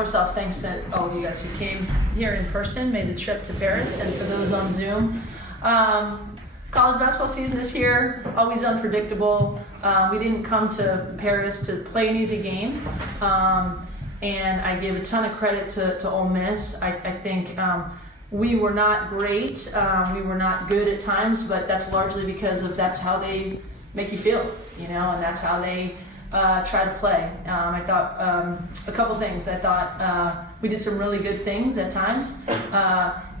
First off, thanks to all of you guys who came here in person, made the trip to Paris, and for those on Zoom. College basketball season this year, always unpredictable. We didn't come to Paris to play an easy game, and I give a ton of credit to Ole Miss. I think we were not great, we were not good at times, but that's largely because that's how they make you feel, and that's how they try to play. I thought a couple things. I thought we did some really good things at times,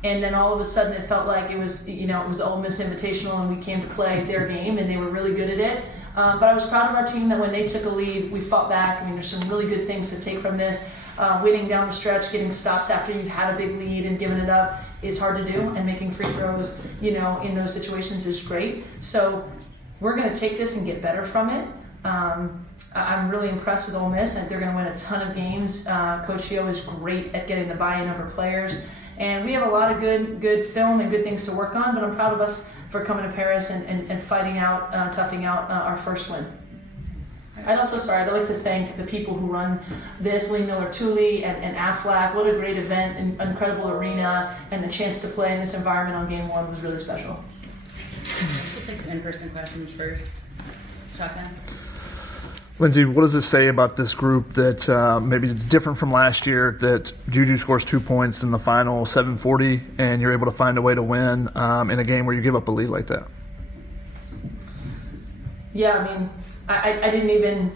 and then all of a sudden it felt like it was the Ole Miss Invitational, and we came to play their game, and they were really good at it. But I was proud of our team that when they took a lead, we fought back. I mean, there's some really good things to take from this. Winning down the stretch, getting stops after you've had a big lead and giving it up is hard to do, and making free throws, in those situations is great. So we're going to take this and get better from it. I'm really impressed with Ole Miss. I think they're going to win a ton of games. Coach Hio is great at getting the buy-in of her players. And we have a lot of good film and good things to work on, but I'm proud of us for coming to Paris and fighting out, toughing out our first win. I'd like to thank the people who run this, Lee Miller-Tooley and Aflec. What a great event, and incredible arena, and the chance to play in this environment on game one was really special. We'll take some in-person questions first. Shotgun. Lindsay, what does this say about this group that maybe it's different from last year, that JuJu scores 2 points in the final 7:40 and you're able to find a way to win in a game where you give up a lead like that? Yeah, I mean, I didn't even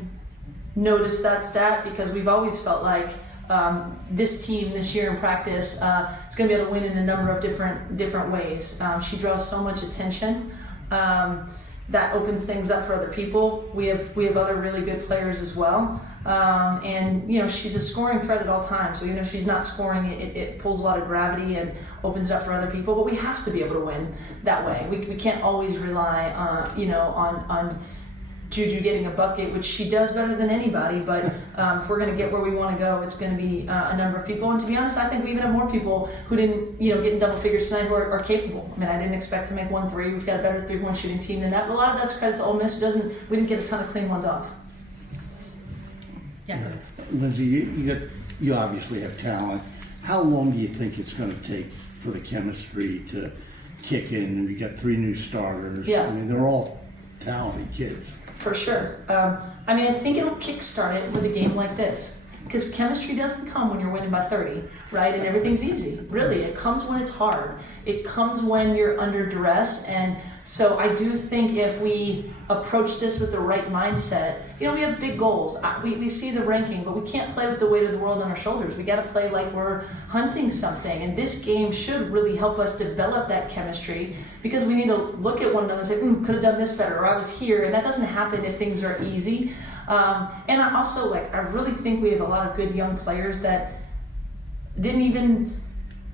notice that stat because we've always felt like this team this year in practice is going to be able to win in a number of different ways. She draws so much attention. That opens things up for other people. We have other really good players as well, and she's a scoring threat at all times. So if she's not scoring, it pulls a lot of gravity and opens it up for other people. But we have to be able to win that way. We can't always rely on JuJu getting a bucket, which she does better than anybody, but if we're going to get where we want to go, it's going to be a number of people. And to be honest, I think we even have more people who didn't get in double figures tonight who are capable. I mean, I didn't expect to make 1-3. We've got a better 3-point shooting team than that, but a lot of that's credit to Ole Miss. We didn't get a ton of clean ones off. Yeah. Lindsay, you obviously have talent. How long do you think it's going to take for the chemistry to kick in? We got 3 new starters. Yeah. I mean, they're all talented kids. For sure. I think it'll kickstart it with a game like this. Because chemistry doesn't come when you're winning by 30, right? And everything's easy. Really, it comes when it's hard. It comes when you're under duress. And so I do think if we approach this with the right mindset, we have big goals. We see the ranking, but we can't play with the weight of the world on our shoulders. We got to play like we're hunting something. And this game should really help us develop that chemistry, because we need to look at one another and say, could have done this better, or I was here. And that doesn't happen if things are easy. And I also I really think we have a lot of good young players that didn't even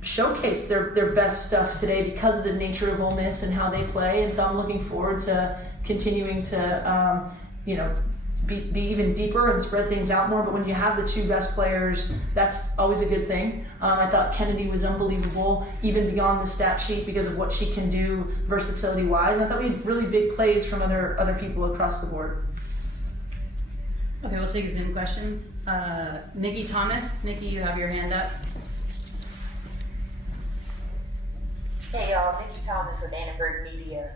showcase their best stuff today because of the nature of Ole Miss and how they play. And so I'm looking forward to continuing to be even deeper and spread things out more. But when you have the 2 best players, that's always a good thing. I thought Kennedy was unbelievable, even beyond the stat sheet, because of what she can do versatility wise. And I thought we had really big plays from other people across the board. Okay, we'll take Zoom questions. Nikki Thomas. Nikki, you have your hand up. Hey y'all, Nikki Thomas with Annenberg Media.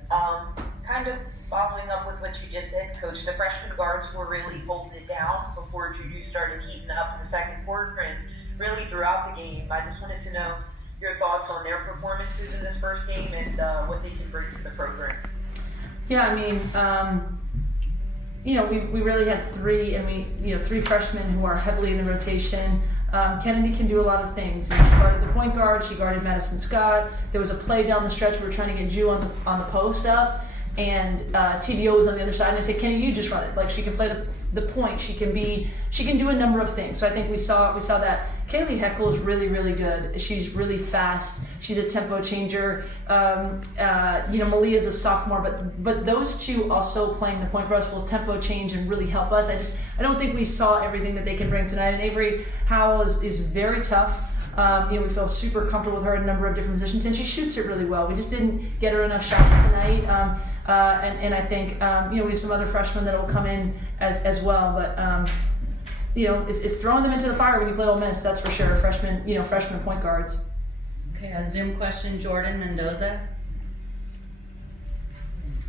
Kind of following up with what you just said, Coach, the freshman guards were really holding it down before JuJu started heating up in the second quarter and really throughout the game. I just wanted to know your thoughts on their performances in this first game and what they can bring to the program. Yeah, I mean, we really had 3, and 3 freshmen who are heavily in the rotation. Kennedy can do a lot of things. She guarded the point guard. She guarded Madison Scott. There was a play down the stretch where we were trying to get Ju on the post up, and TBO was on the other side. And I said, Kenny, you just run it. She can play the point. She can do a number of things. So I think we saw that. Kaylee Heckel is really, really good. She's really fast. She's a tempo changer. Malia's a sophomore, but those 2 also playing the point for us will tempo change and really help us. I don't think we saw everything that they can bring tonight. And Avery Howell is very tough. We feel super comfortable with her in a number of different positions, and she shoots it really well. We just didn't get her enough shots tonight. And I think we have some other freshmen that will come in as well. But it's throwing them into the fire when you play Ole Miss. That's for sure. Freshman point guards. Okay, a Zoom question, Jordan Mendoza.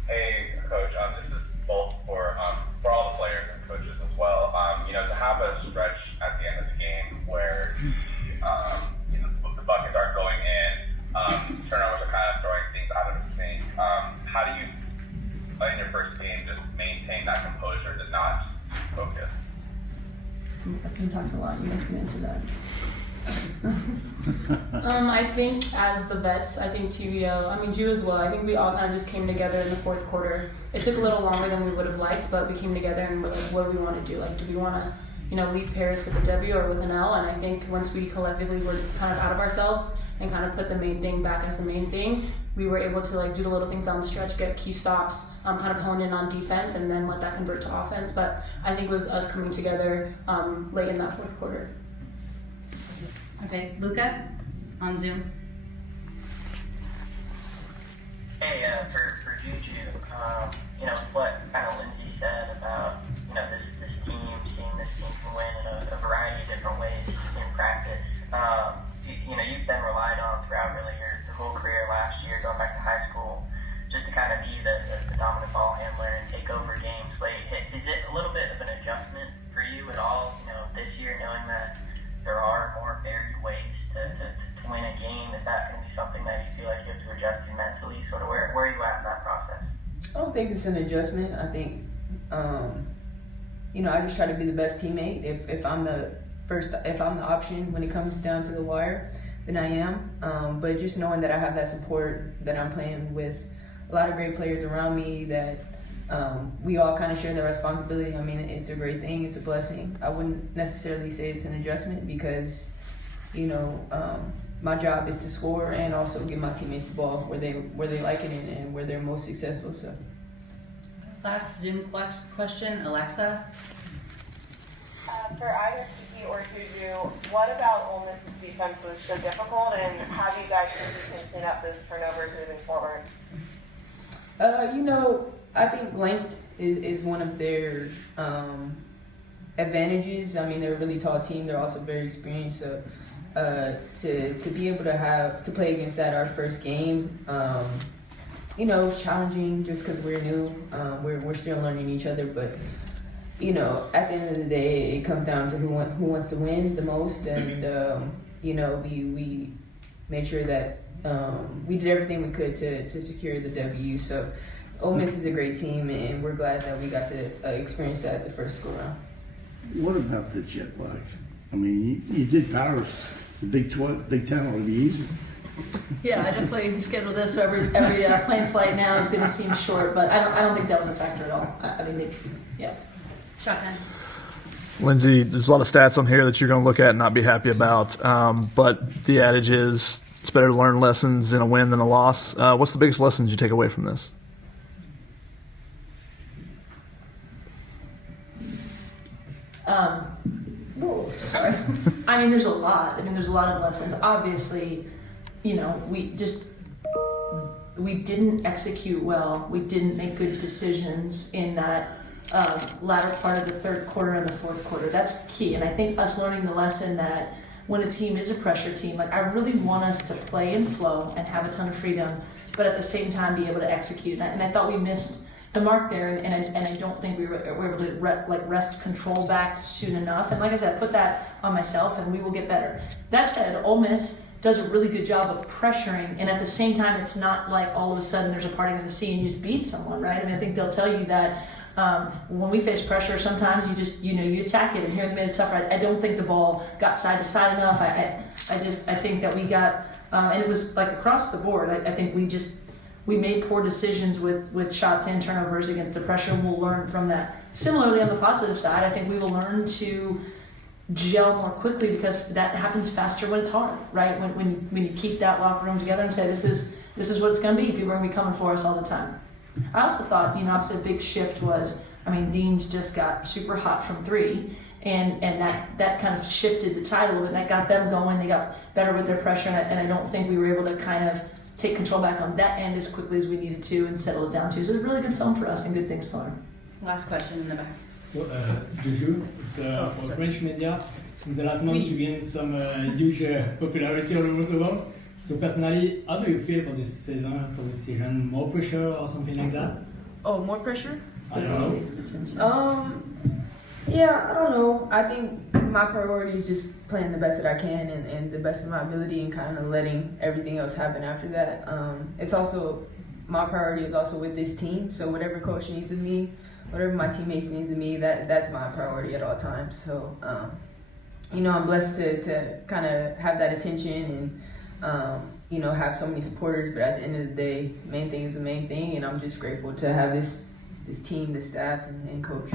Hey, Coach. This is both for all the players and coaches as well. To have a stretch at the end of the game where the buckets aren't going in, turnovers are kind of throwing things out of the sync. How do you, in your first game, just maintain that composure to not just focus? I've been talking a lot. You guys can answer that. I think as the vets, I think TVO, Ju as well, I think we all kind of just came together in the fourth quarter. It took a little longer than we would have liked, but we came together and we're like, what do we want to do? Like, do we want to, leave Paris with a W or with an L? And I think once we collectively were kind of out of ourselves and kind of put the main thing back as the main thing, we were able to do the little things on the stretch, get key stops, kind of hone in on defense, and then let that convert to offense. But I think it was us coming together late in that fourth quarter. Okay, Luca on Zoom. Hey, for JuJu, what kind of Lindsay said about this team, seeing this team can win in a variety of different ways in practice. You've been relied on throughout really your whole career last year, going back to high school, just to kind of be the dominant ball handler and take over games late. Is it a little bit of an adjustment for you at all, this year, knowing that there are more varied ways to win a game? Is that going to be something that you feel like you have to adjust to mentally? Sort of where are you at in that process? I don't think it's an adjustment. I think, I just try to be the best teammate. If I'm the option when it comes down to the wire, then I am. But just knowing that I have that support, that I'm playing with a lot of great players around me, that we all kind of share the responsibility. It's a great thing. It's a blessing. I wouldn't necessarily say it's an adjustment because, my job is to score and also give my teammates the ball where they like it and where they're most successful. So, last Zoom question, Alexa. For either Kiki or JuJu, what about Ole Miss's defense was so difficult, and how do you guys think you can clean up those turnovers moving forward? I think length is one of their advantages. They're a really tall team. They're also very experienced. So to be able to play against that our first game, it's challenging just because we're new. We're still learning each other, but at the end of the day, it comes down to who wants to win the most, and we made sure that we did everything we could to secure the W. So Ole Miss is a great team, and we're glad that we got to experience that the first go round. What about the jet lag? You did Paris, the Big 10 ought to be easy. Yeah, I definitely scheduled this, so every plane flight now is going to seem short, but I don't think that was a factor at all. Yeah. Shotgun. Lindsay, there's a lot of stats on here that you're going to look at and not be happy about, but the adage is it's better to learn lessons in a win than a loss. What's the biggest lessons you take away from this? Sorry. There's a lot. There's a lot of lessons. Obviously, we didn't execute well. We didn't make good decisions in that latter part of the third quarter and the fourth quarter. That's key. And I think us learning the lesson that when a team is a pressure team, I really want us to play and flow and have a ton of freedom, but at the same time be able to execute. And I thought we missed the mark there, and I don't think we were able to wrest control back soon enough. And like I said, I put that on myself, and we will get better. That said, Ole Miss does a really good job of pressuring, and at the same time, it's not like all of a sudden there's a parting of the sea and you just beat someone, right? I think they'll tell you that when we face pressure, sometimes you just you attack it, and here they made it tougher. I don't think the ball got side to side enough. I think that we got, and it was across the board. I think we made poor decisions with shots and turnovers against the pressure, and we'll learn from that. Similarly, on the positive side, I think we will learn to gel more quickly because that happens faster when it's hard, right? When you keep that locker room together and say, this is what it's going to be. People are going to be coming for us all the time. I also thought, obviously a big shift was, Dean's just got super hot from three, and that kind of shifted the tide a little bit. That got them going. They got better with their pressure, and I don't think we were able to kind of take control back on that end as quickly as we needed to and settle it down too. So it was really good film for us and good things to learn. Last question in the back. So, JuJu, it's for French media. Since the last month, you gained some huge popularity all over the world. So, personally, how do you feel for this season? More pressure or something like that? Oh, more pressure? I don't know. Yeah, I don't know. I think my priority is just playing the best that I can and the best of my ability and kind of letting everything else happen after that. It's also, my priority is also with this team. So whatever coach needs of me, whatever my teammates needs of me, that's my priority at all times. So, I'm blessed to kind of have that attention and, have so many supporters. But at the end of the day, main thing is the main thing. And I'm just grateful to have this team, this staff, and coach.